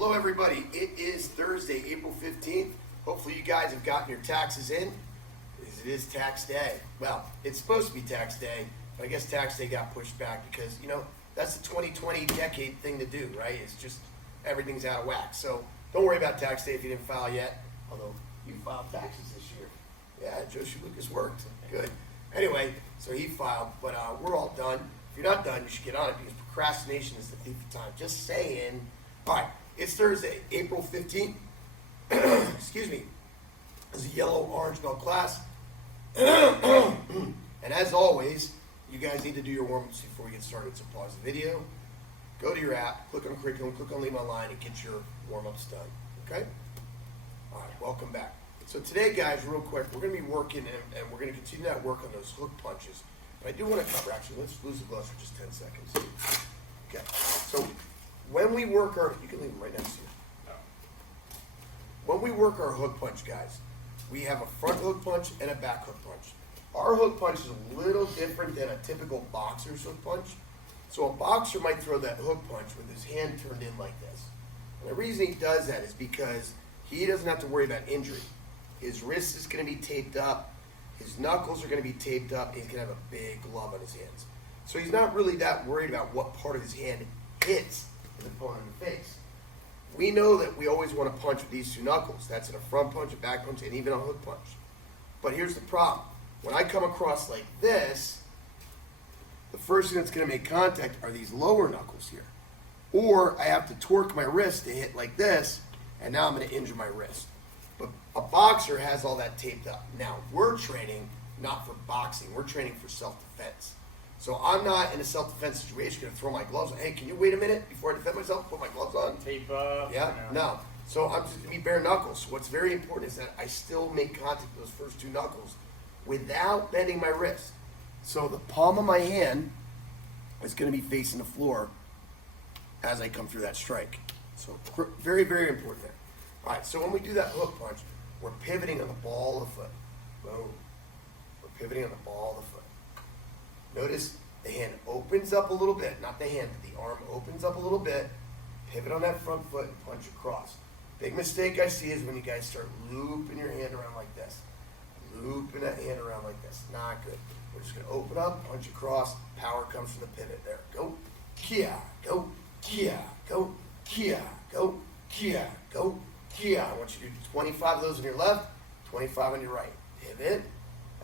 Hello everybody, it is Thursday, April 15th. Hopefully you guys have gotten your taxes in, because it is tax day. Well, it's supposed to be tax day, but I guess tax day got pushed back because, that's the 2020 decade thing to do, right? It's just, everything's out of whack. So don't worry about tax day if you didn't file yet, although you filed taxes this year. Yeah, Joshi Lucas worked, good. Anyway, so he filed, but we're all done. If you're not done, you should get on it because procrastination is the thief of time. Just saying. All right, it's Thursday, April 15th. Excuse me. It's a yellow-orange belt class. And as always, you guys need to do your warm-ups before we get started. So pause the video, go to your app, click on curriculum, click on Leave Online, and get your warm-ups done. Okay? All right, welcome back. So today, guys, real quick, we're going to be working, and we're going to continue that work on those hook punches. But I do want to cover, actually, let's lose the gloves for just 10 seconds. Okay, so when we work our, you can leave them right next to you. When we work our hook punch, guys, we have a front hook punch and a back hook punch. Our hook punch is a little different than a typical boxer's hook punch. So a boxer might throw that hook punch with his hand turned in like this. And the reason he does that is because he doesn't have to worry about injury. His wrist is going to be taped up. His knuckles are going to be taped up. And he's going to have a big glove on his hands. So he's not really that worried about what part of his hand hits the opponent in the face. We know that we always want to punch with these two knuckles. That's in a front punch, a back punch, and even a hook punch. But here's the problem. When I come across like this, the first thing that's going to make contact are these lower knuckles here. Or I have to torque my wrist to hit like this, and now I'm going to injure my wrist. But a boxer has all that taped up. Now, we're training not for boxing. We're training for self-defense. So I'm not in a self-defense situation going to throw my gloves on. Hey, can you wait a minute before I defend myself? Put my gloves on. Tape up. Yeah, no. So I'm just going to be bare knuckles. So what's very important is that I still make contact with those first two knuckles without bending my wrist. So the palm of my hand is going to be facing the floor as I come through that strike. So very, very important there. All right, so when we do that hook punch, we're pivoting on the ball of the foot. Boom. We're pivoting on the ball of the foot. Notice the hand opens up a little bit, not the hand, but the arm opens up a little bit, pivot on that front foot and punch across. Big mistake I see is when you guys start looping your hand around like this. Looping that hand around like this. Not good. We're just going to open up, punch across, power comes from the pivot. There, go, kia, go, kia, go, kia, go, kia, go, kia. I want you to do 25 of those on your left, 25 on your right. Pivot,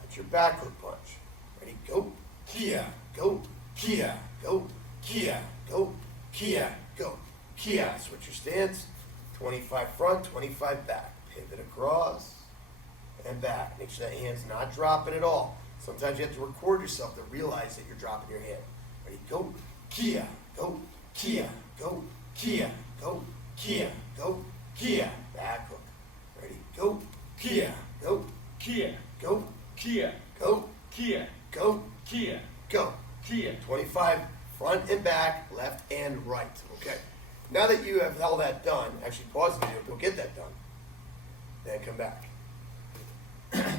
that's your back hook punch. Ready, go. Kia, go, kia, go, kia, go, kia, go, kia. Switch your stance. 25 front, 25 back. Pivot across and back. Make sure that hand's not dropping at all. Sometimes you have to record yourself to realize that you're dropping your hand. Ready, go, kia, go, kia, go, kia, go, kia, go, kia. Back hook. Ready, go, kia, go, Kia. go, Kia. go, Kia. go, Kia. go. Kia. 25 front and back, left and right. Okay. Now that you have all that done, actually pause the video, go get that done. Then come back.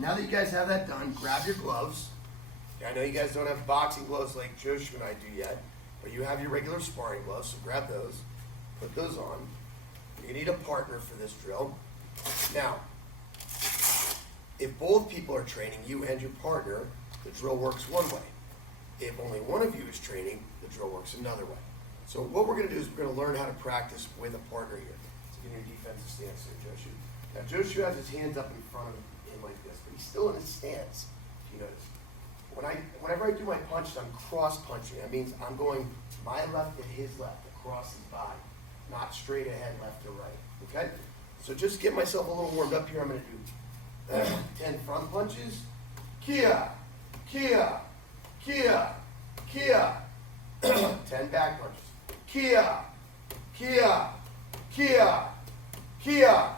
Now that you guys have that done, grab your gloves. I know you guys don't have boxing gloves like Joshua and I do yet, but you have your regular sparring gloves, so grab those, put those on. You need a partner for this drill. Now, if both people are training, you and your partner, the drill works one way. If only one of you is training, the drill works another way. So what we're going to do is we're going to learn how to practice with a partner here. So get your defensive stance here, Joshua. Now Joshua has his hands up in front of him like this, but he's still in his stance, if you notice. Whenever I do my punches, I'm cross punching. That means I'm going my left to his left, across his body, not straight ahead, left to right. Okay? So just get myself a little warmed up here. I'm going to do 10 front punches. Kia, kia, kia, kia. 10 back punches. Kia, kia, kia, kia.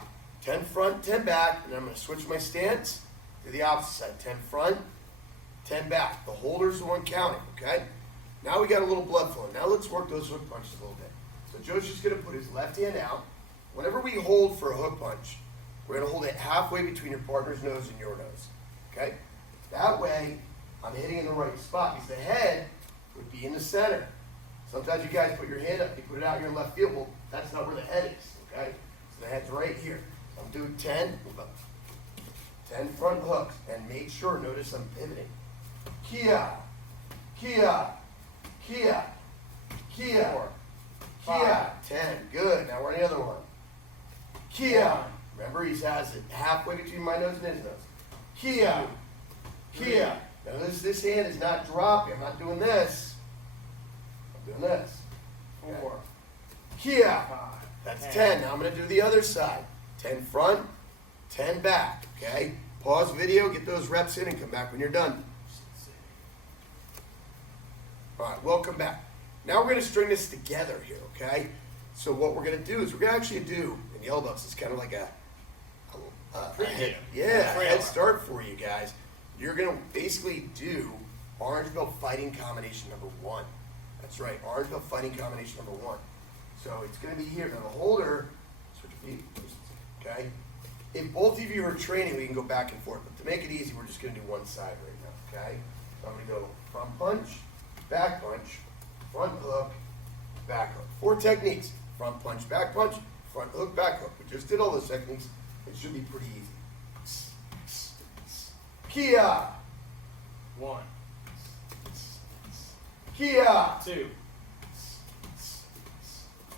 10 front, 10 back, and I'm going to switch my stance to the opposite side. 10 front, 10 back. The holder's the one counting, okay? Now we got a little blood flowing. Now let's work those hook punches a little bit. So Joe's just going to put his left hand out. Whenever we hold for a hook punch, we're going to hold it halfway between your partner's nose and your nose, okay? That way, I'm hitting in the right spot because the head would be in the center. Sometimes you guys put your hand up, you put it out here in left field. Well, that's not where the head is, do 10 front hooks, and make sure, notice I'm pivoting. Kia, Kia, Kia, Kia, 4, Kia, 5. 10, good. Now we're on the other one. Kia, remember he has it halfway between my nose and his nose. Kia, Kia. Now this hand is not dropping, I'm not doing this. I'm doing this. 4, Kia, 5. that's 10. Now I'm going to do the other side. 10 front, 10 back, okay? Pause video, get those reps in, and come back when you're done. All right, welcome back. Now we're going to string this together here, okay? So what we're going to do is we're going to actually do, in Yell Belts, it's kind of like a Preview. head start for you guys. You're going to basically do Orange Belt Fighting Combination number 1. That's right, Orange Belt Fighting Combination number 1. So it's going to be here. Now the holder, switch your feet, okay? If both of you are training, we can go back and forth. But to make it easy, we're just going to do one side right now, okay? So I'm going to go front punch, back punch, front hook, back hook. 4 techniques. Front punch, back hook, back hook. We just did all those techniques. It should be pretty easy. Kia, 1, Kia, 2,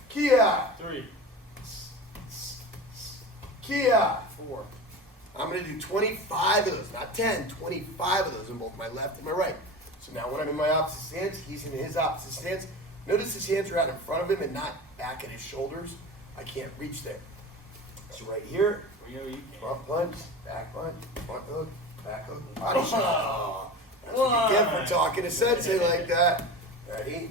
Kia, 3, Kia. 4. I'm going to do 25 of those, not 10, 25 of those in both my left and my right. So now when I'm in my opposite stance, he's in his opposite stance. Notice his hands are out in front of him and not back at his shoulders. I can't reach there. So right here, We know you can. front punch, front hook, back hook, body shot. Oh, that's what you get for talking to Sensei like that. Ready?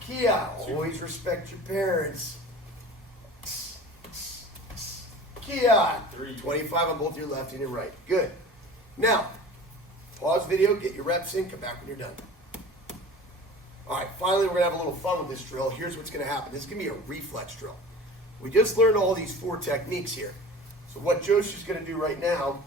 Kia, always respect your parents. Kia, 3. 25 on both your left and your right. Good. Now, pause video, get your reps in, come back when you're done. All right, finally, we're going to have a little fun with this drill. Here's what's going to happen. This is going to be a reflex drill. We just learned all these 4 techniques here. So what Joshua's going to do right now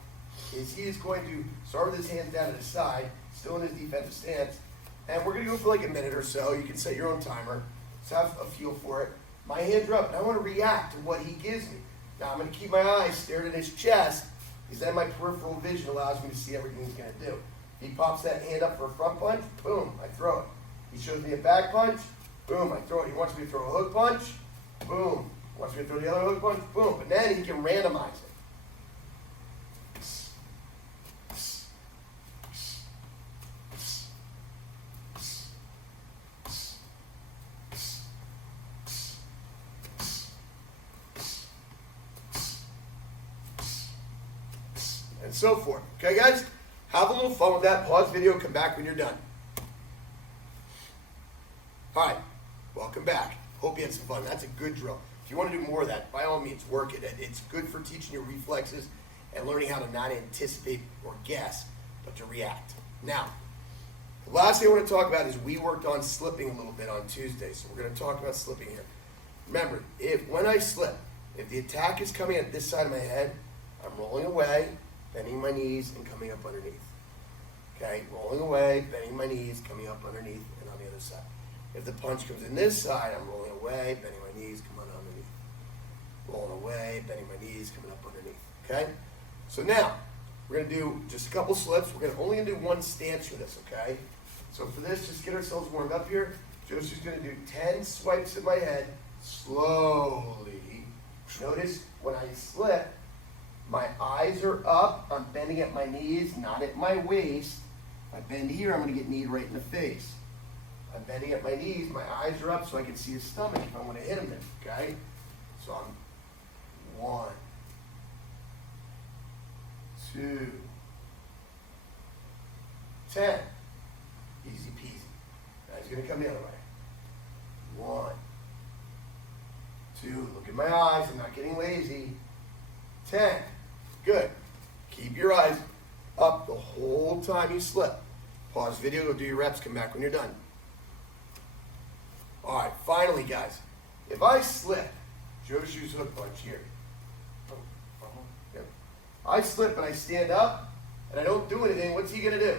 is he is going to start with his hands down to the side, still in his defensive stance, and we're going to go for like a minute or so. You can set your own timer. Just have a feel for it. My hands are up, and I want to react to what he gives me. Now, I'm going to keep my eyes stared at his chest, because then my peripheral vision allows me to see everything he's going to do. He pops that hand up for a front punch, boom, I throw it. He shows me a back punch, boom, I throw it. He wants me to throw a hook punch, boom. He wants me to throw the other hook punch, boom. But then he can randomize it. And so forth. Okay, guys? Have a little fun with that. Pause video, come back when you're done. All right, welcome back. Hope you had some fun. That's a good drill. If you want to do more of that, by all means, work it. It's good for teaching your reflexes and learning how to not anticipate or guess, but to react. Now, the last thing I want to talk about is we worked on slipping a little bit on Tuesday, so we're going to talk about slipping here. Remember, when I slip, if the attack is coming at this side of my head, I'm rolling away, bending my knees, and coming up underneath. Okay, rolling away, bending my knees, coming up underneath, and on the other side. If the punch comes in this side, I'm rolling away, bending my knees, coming up underneath. Rolling away, bending my knees, coming up underneath. Okay? So now, we're going to do just a couple slips. We're only going to do one stance for this, okay? So for this, just get ourselves warmed up here. Joshua's going to do 10 swipes at my head, slowly. Notice when I slip, my eyes are up. I'm bending at my knees, not at my waist. If I bend here, I'm going to get kneed right in the face. I'm bending at my knees. My eyes are up so I can see his stomach if I want to hit him there, okay? So I'm 1, 2, 10. Easy peasy. Now he's going to come the other way. 1, 2. Look at my eyes. I'm not getting lazy. 10. Good. Keep your eyes up the whole time you slip. Pause video, go do your reps, come back when you're done. All right, finally, guys. If I slip, Joshua's hook punch here. Yep. I slip and I stand up and I don't do anything, what's he going to do?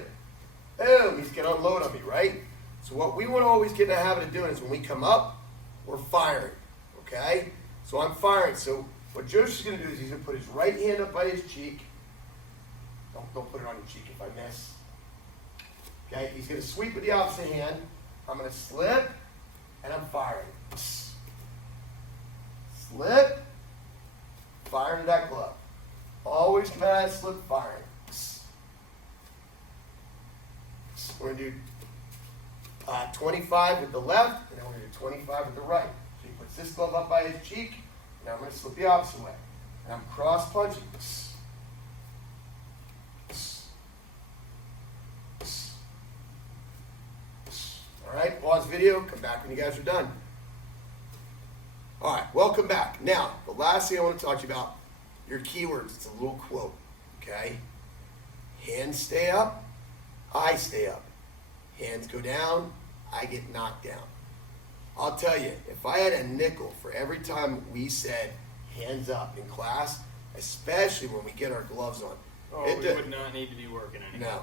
Boom, he's going to unload on me, right? So what we want to always get in the habit of doing is when we come up, we're firing, okay? So I'm firing. So what Josh is going to do is he's going to put his right hand up by his cheek. Don't put it on your cheek if I miss. Okay, he's going to sweep with the opposite hand. I'm going to slip, and I'm firing. Slip, fire into that glove. Always come out of that slip, firing. We're going to do 25 with the left, and then we're going to do 25 with the right. So he puts this glove up by his cheek, and I'm going to slip the opposite way. And I'm cross punching. All right, pause video, come back when you guys are done. All right, welcome back. Now, the last thing I want to talk to you about, your keywords. It's a little quote, okay? Hands stay up, I stay up. Hands go down, I get knocked down. I'll tell you, if I had a nickel for every time we said hands up in class, especially when we get our gloves on. Oh, we would not need to be working anymore. No.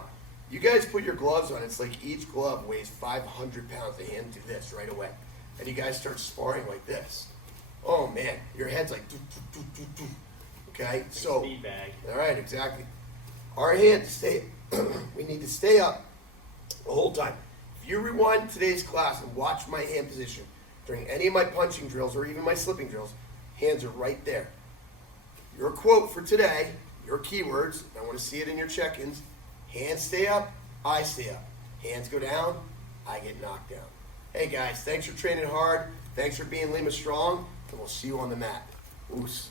You guys put your gloves on, it's like each glove weighs 500 pounds. The hand do this right away. And you guys start sparring like this. Oh man, your head's like doo, doo, doo, doo, doo. Okay? Like So speed bag. all right, exactly. Our hands stay we need to stay up the whole time. If you rewind today's class and watch my hand position during any of my punching drills or even my slipping drills, hands are right there. Your quote for today, your keywords, I want to see it in your check-ins. Hands stay up, I stay up. Hands go down, I get knocked down. Hey guys, thanks for training hard. Thanks for being Lima Strong, and we'll see you on the mat. Oos.